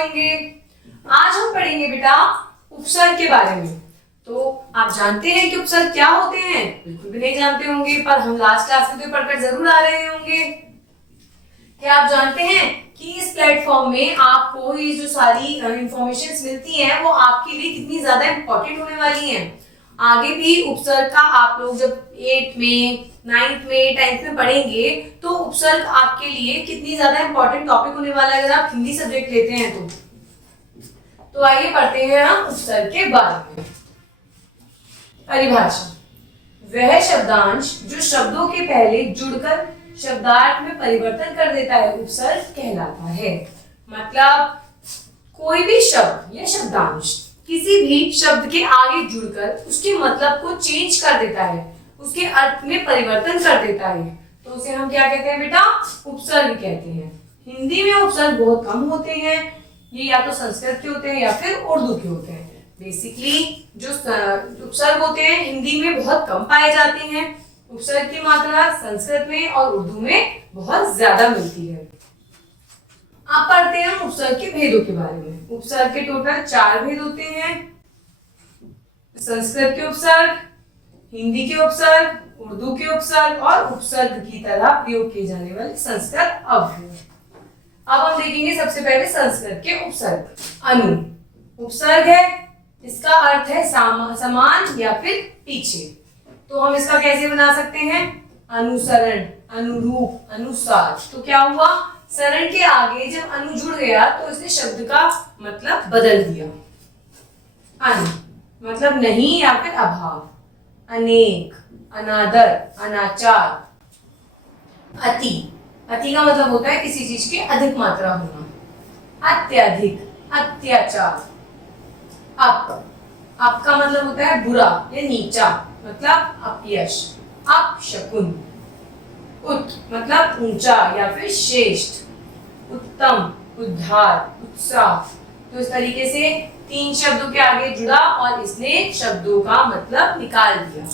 होंगे। आज हम पढ़ेंगे बेटा उपसर्ग के बारे में। तो आप जानते हैं कि उपसर्ग क्या होते हैं? बिल्कुल भी नहीं जानते होंगे, पर हम लास्ट क्लास में तो पढ़कर जरूर आ रहे होंगे। क्या आप जानते हैं कि इस प्लेटफॉर्म में आपको ये जो सारी इंफॉर्मेशन मिलती हैं वो आपके लिए कितनी ज्यादा इंपॉर्टेंट होने वाली हैं। आगे भी उपसर्ग का आप लोग जब 8th में, 9th में, 10th में पढ़ेंगे तो उपसर्ग आपके लिए कितनी ज्यादा इंपॉर्टेंट टॉपिक होने वाला है अगर आप हिंदी सब्जेक्ट लेते हैं तो आइए पढ़ते हैं हम उपसर्ग के बारे में। परिभाषा: वह शब्दांश जो शब्दों के पहले जुड़कर शब्दार्थ में परिवर्तन कर देता है उपसर्ग कहलाता है। मतलब कोई भी शब्द या शब्दांश किसी भी शब्द के आगे जुड़कर उसके मतलब को चेंज कर देता है, उसके अर्थ में परिवर्तन कर देता है, तो उसे हम क्या कहते हैं बेटा? उपसर्ग कहते हैं। हिंदी में उपसर्ग बहुत कम होते हैं, ये या तो संस्कृत के होते हैं या फिर उर्दू के होते हैं। बेसिकली जो उपसर्ग होते हैं हिंदी में बहुत कम पाए जाते हैं। उपसर्ग की मात्रा संस्कृत में और उर्दू में बहुत ज्यादा मिलती है। आप पढ़ते हैं उपसर्ग के भेदों के बारे में। उपसर्ग के टोटल 4 भेद होते हैं: संस्कृत के उपसर्ग, हिंदी के उपसर्ग, उर्दू के उपसर्ग और उपसर्ग की तरह प्रयोग किए जाने वाले संस्कृत अव्यय। अब हम देखेंगे सबसे पहले संस्कृत के उपसर्ग। अनु उपसर्ग है, इसका अर्थ है समान या फिर पीछे। तो हम इसका कैसे बना सकते हैं? अनुसरण, अनुरूप, अनुसार। तो क्या हुआ? सरण के आगे जब अनु जुड़ गया तो इसने शब्द का मतलब बदल दिया। अन मतलब नहीं या फिर अभाव, अनेक, अनादर, अनाचार। अति, अति का मतलब होता है किसी चीज की अधिक मात्रा होना। अत्यधिक, अत्याचार। अप, अप का मतलब होता है बुरा या नीचा, मतलब अपयश, अपशकुन। उत मतलब ऊंचा या फिर श्रेष्ठ। उत्तम, उद्धार, उत्साह। तो इस तरीके से 3 शब्दों के आगे जुड़ा और इसने शब्दों का मतलब निकाल दिया।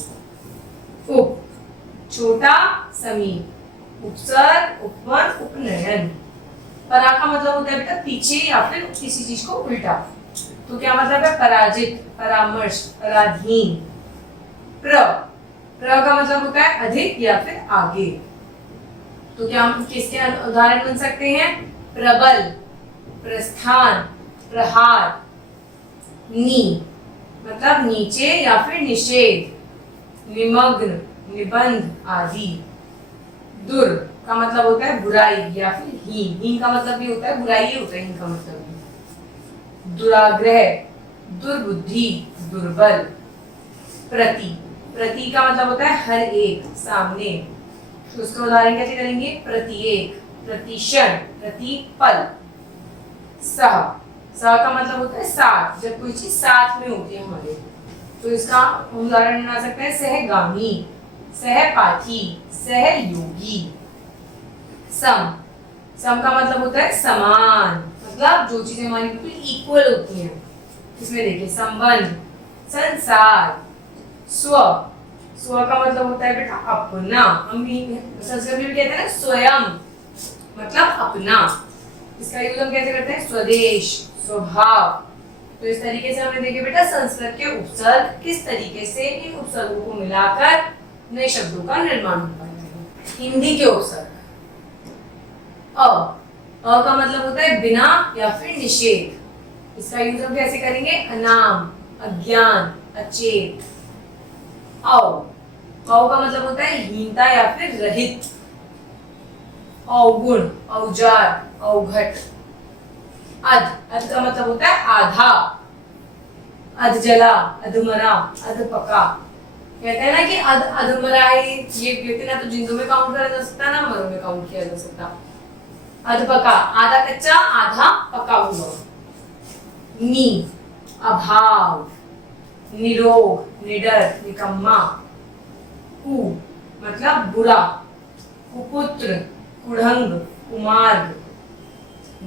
उप छोटा, समीप। उपसर्ग, उपवन, उपनयन। परा का मतलब होता है बेटा पीछे या फिर किसी चीज को उल्टा। तो क्या मतलब है? पराजित, परामर्श, पराधीन। प्र का मतलब होता है अधिक या फिर आगे। तो क्या हम किसके उदाहरण बन सकते हैं? प्रबल, प्रस्थान, प्रहार। नी मतलब नीचे या फिर निषेध, निमग्न, निबंध आदि। दुर का मतलब होता है बुराई या फिर हीन। हीन का मतलब भी होता है बुराई ही होता है हीन का मतलब। दुराग्रह, दुर्बुद्धि, दुर्बल। प्रति, प्रति का मतलब होता है हर एक, सामने। तो उसका उदाहरण कैसे करेंगे? प्रत्येक, प्रतिक्षण, प्रतिपल। सह, सह का मतलब होता है साथ, जब कोई चीज साथ में होती है हमारे। तो इसका उदाहरण बना सकते हैं सहगामी, सहपाठी, सहयोगी। सम, सम का मतलब होता है समान, मतलब जो चीजें हमारी बिल्कुल इक्वल होती हैं। इसमें देखिए संबंध, संसार। स्व, स्व का मतलब होता है बेटा अपना। हम संस्कृत में भी कहते हैं ना स्वयं, मतलब अपना। इसका यूज हम कैसे करते हैं? स्वदेश, स्वभाव। तो इस तरीके से हमने देखे बेटा संस्कृत के उपसर्ग किस तरीके से इन उपसर्गों को मिलाकर नए शब्दों का निर्माण होता है। हिंदी के उपसर्ग। अ का मतलब होता है बिना या फिर निषेध। इसका यूज हम कैसे करेंगे? अनाम, अज्ञान, अचेत। औ का मतलब होता है हीनता या फिर रहित। अवगुण, औजार, अवघट। अध का मतलब होता है आधा, अधजला, अधमरा, अधपका। कहते हैं ना कि अधमरा है ये व्यक्ति ना तो जिंदों में काउंट करा जा सकता ना मरों में काउंट किया जा सकता। अधपका आधा कच्चा आधा पका हुआ। नी अभाव, निरोग, निडर, निकम्मा। कु मतलब बुरा, कुपुत्र, कुढ़ंग, कुमार्ग।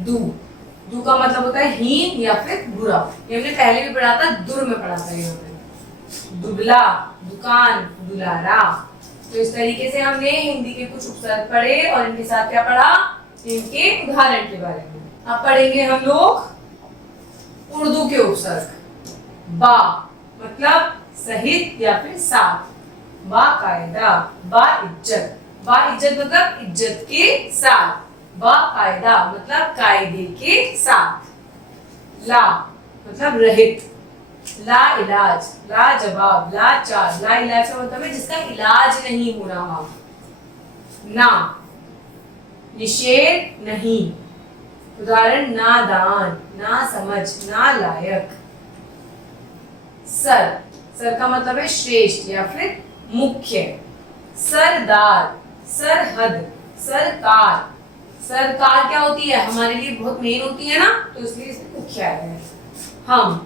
दु का मतलब होता है हीन या फिर बुरा। ये हमने पहले भी पढ़ा था, दुर में पढ़ा था ये हमने। दुबला, दुकान, दुलारा। तो इस तरीके से हमने हिंदी के कुछ उपसर्ग पढ़े और इनके साथ क्या पढ़ा? इनके उदाहरण के बारे में। अब पढ़ेंगे हम लोग उर्दू के उपसर्ग। बा मतलब सहित या फिर साथ, बाकायदा, बाइज्जत, बाइज्जत मतलब इज्जत के साथ, बाकायदा मतलब कायदे के साथ, ला मतलब रहित, ला इलाज, ला जवाब, ला चार, ला इलाज का मतलब है जिसका इलाज नहीं हो रहा, ना निषेध नहीं, उदाहरण नादान, ना समझ, ना लायक, सर, सर का मतलब है श्रेष्ठ या फिर मुख्य, सरदार, सरहद, सरकार, सरकार क्या होती है हमारे लिए बहुत मेन होती है ना, तो इसलिए इसमें मुख्य आया है। हम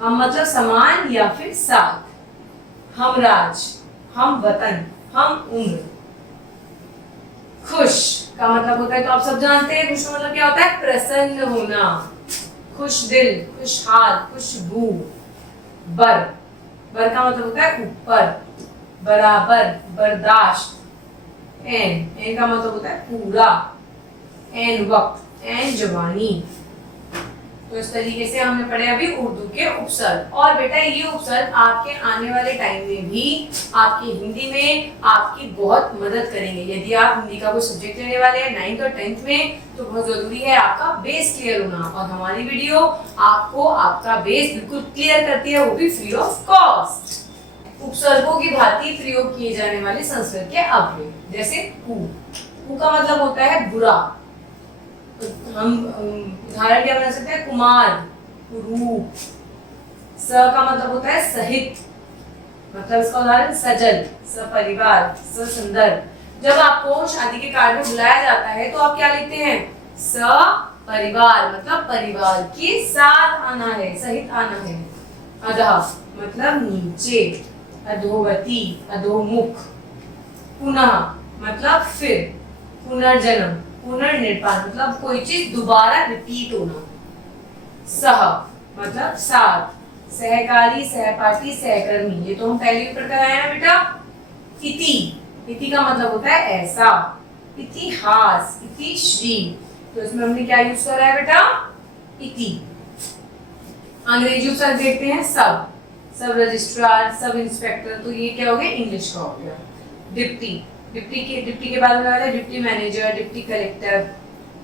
मतलब समान या फिर साथ, हमराज, हम वतन, हम उम्र, खुश का मतलब होता है तो आप सब जानते हैं, खुश का मतलब क्या होता है प्रसन्न होना, खुश दिल, खुशहाल, खुशबू, बर, बर का मतलब होता है ऊपर, बराबर, बर्दाश्त, एन का मतलब होता है पूरा, एन वक्त, एन जवानी। तो इस तरीके से हमने पढ़े अभी उर्दू के उपसर्ग। और बेटा ये उपसर्ग आपके आने वाले टाइम में भी आपकी हिंदी में आपकी बहुत मदद करेंगे। यदि आप हिंदी का कोई सब्जेक्ट लेने वाले हैं 9th और 10th में, तो बहुत जरूरी है आपका बेस क्लियर होना, और हमारी वीडियो आपको आपका बेस बिल्कुल क्लियर करती है, वो भी फ्री ऑफ कॉस्ट। उपसर्गों की भांति प्रयोग किए जाने वाले संस्कृत के अव्यय, जैसे कु का मतलब होता है बुरा, हम उदाहरण क्या बना सकते हैं कुमार, कुरूप। स का मतलब होता है सहित, मतलब इसका उदाहरण सजल, सपरिवार, ससुंदर। जब आपको शादी के कार्ड में बुलाया जाता है तो आप क्या लिखते हैं, सपरिवार मतलब परिवार के साथ आना है, सहित आना है। अधः मतलब नीचे, अधोगति, अधोमुख। पुनः मतलब फिर, पुनर्जन्म, पुनर्निर्माण मतलब कोई चीज दोबारा रिपीट होना। सह मतलब साथ, सहकारी, सहपाठी, सहकर्मी, ये तो हम पहले भी पढ़कर आए हैं बेटा। इति का मतलब होता है ऐसा, इतिहास, इतिश्री, तो इसमें हमने क्या यूज करा है बेटा, इति। अंग्रेजी उपसर्ग देखते हैं, सब रजिस्ट्रार, सब इंस्पेक्टर, तो ये क्या हो गया, इंग्लिश का हो गया। डिप्टी के बारे में है deputy manager, deputy collector,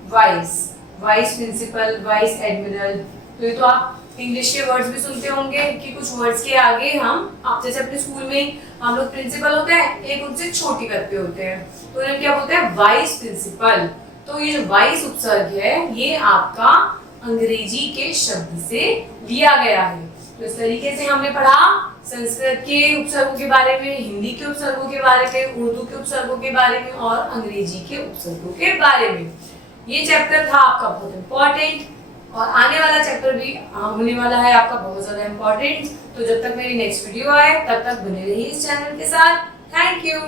vice principal, vice admiral. तो ये तो आप इंग्लिश के वर्ड्स भी सुनते होंगे कि कुछ वर्ड्स के आगे आप जैसे अपने स्कूल में हम लोग प्रिंसिपल होते हैं, एक उनसे छोटी कद पे होते हैं, तो उन्हें क्या बोलते हैं, वाइस प्रिंसिपल। तो ये जो वाइस उपसर्ग है ये आपका अंग्रेजी के शब्द से लिया गया है। तो इस तरीके से हमने पढ़ा संस्कृत के उपसर्गों के बारे में, हिंदी के उपसर्गों के बारे में, उर्दू के उपसर्गों के बारे में और अंग्रेजी के उपसर्गों के बारे में। ये चैप्टर था आपका बहुत इंपॉर्टेंट, और आने वाला चैप्टर भी होने वाला है आपका बहुत ज्यादा इंपॉर्टेंट। तो जब तक मेरी नेक्स्ट वीडियो आए तब तक बने रहिए इस चैनल के साथ। Thank you.